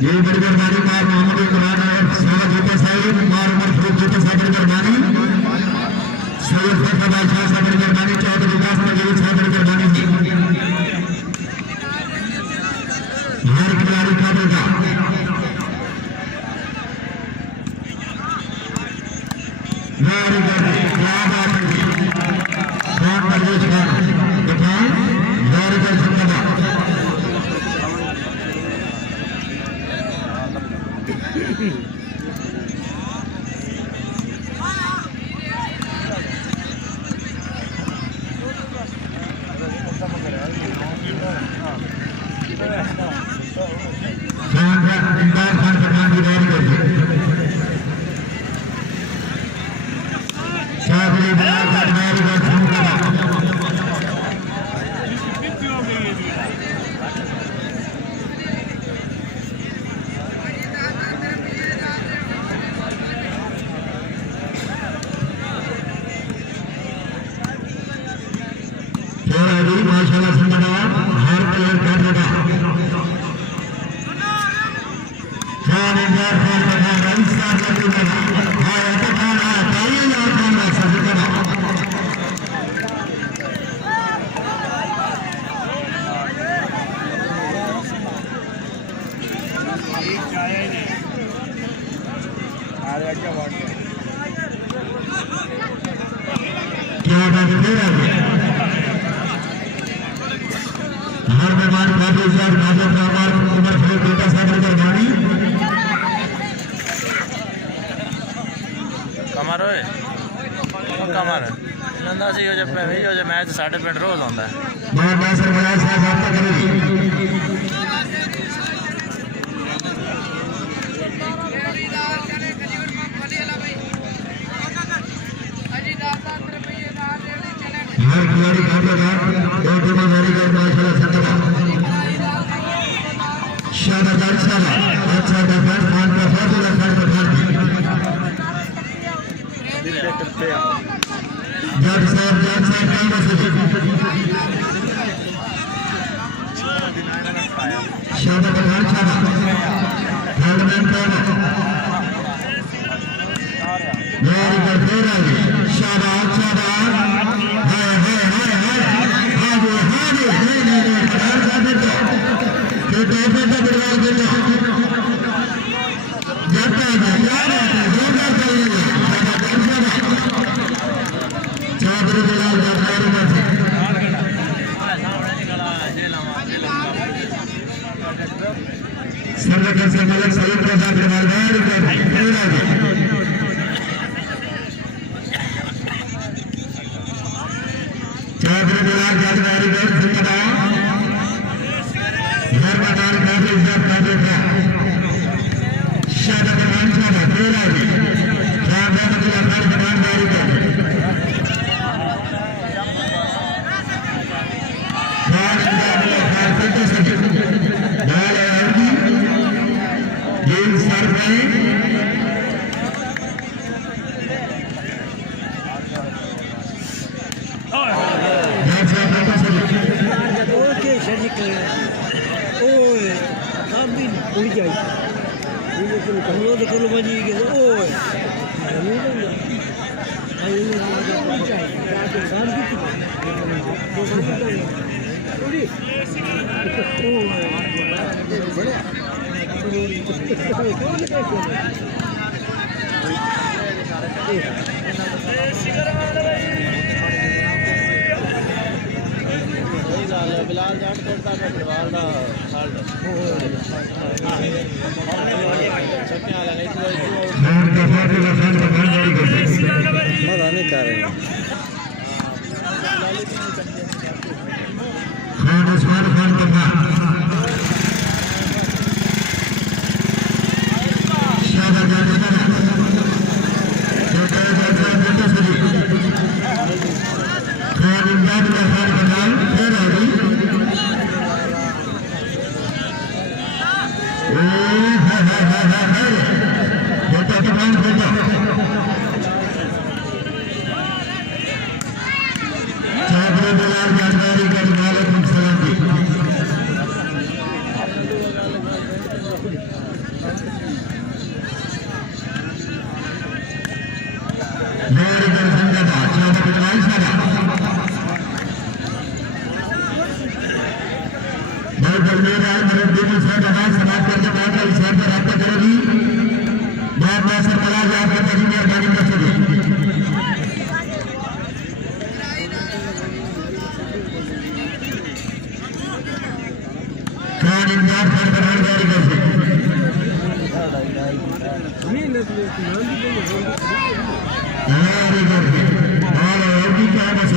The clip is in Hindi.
ये बड़ी बारी मार मोहम्मद इकबाल और स्वागत होते साहिब मार उमर फरूक होते साबिर करवानी सैयद फखर बादशाह साबिर करवानी चौधरी विकास नगर साबिर करवानी जी हर खिलाड़ी का बेटा नारी गर्दी क्या बात है कौन परवेश खान दिखाएं नारी गर्दी माशाल्लाह धन्यवाद हर प्लेयर का धन्यवाद खान इंडिया खान का रन स्टार करते हैं हाय तो खाना ताली और खाना सभी का क्या बात है हर मेहमान काफी साथ नाजर रहमान उमर फरूक बेटा साबिर करवानी कमर होए कमर नंदा से जो पे जो मैच साढ़े पिंड रोज आंदा है बहुत नासर बयाज साहब आपका करेगी हर खिलाड़ी का दो जिम्मेदारी का माशाल्लाह धन्यवाद शानदार शानदार अच्छा दफार खान का फाजिला खान का खान जज साहब काम से शानदार खान शानदार हेडमैन का यारी का फेर आ गई शानदार शानदार संगठन से मलक सलीम प्रसाद बिलाल जाट करता है फुटबॉल का हाल छक्के वाला नहीं तो मजा नहीं कर रहे खान उस्मान खान तफा शाबाश जान खान इमदाद खान बनाल फिर आ गई बेटा तमाम बेटा चाबरे बिलाल जानकारी का वालेकुम सलाम जी मेरे दर्शन का चाबरे बिलाल साहब बहुत जल्दी आज मेरे दिन से आवाज समाप्त करके बाद में इस पर रब्ता करेगी बहुत बहुत सरकला याद करते हैं मेहरबानी कर सके खान इमदाद खान बनाल जारी कर सके और भी क्या बस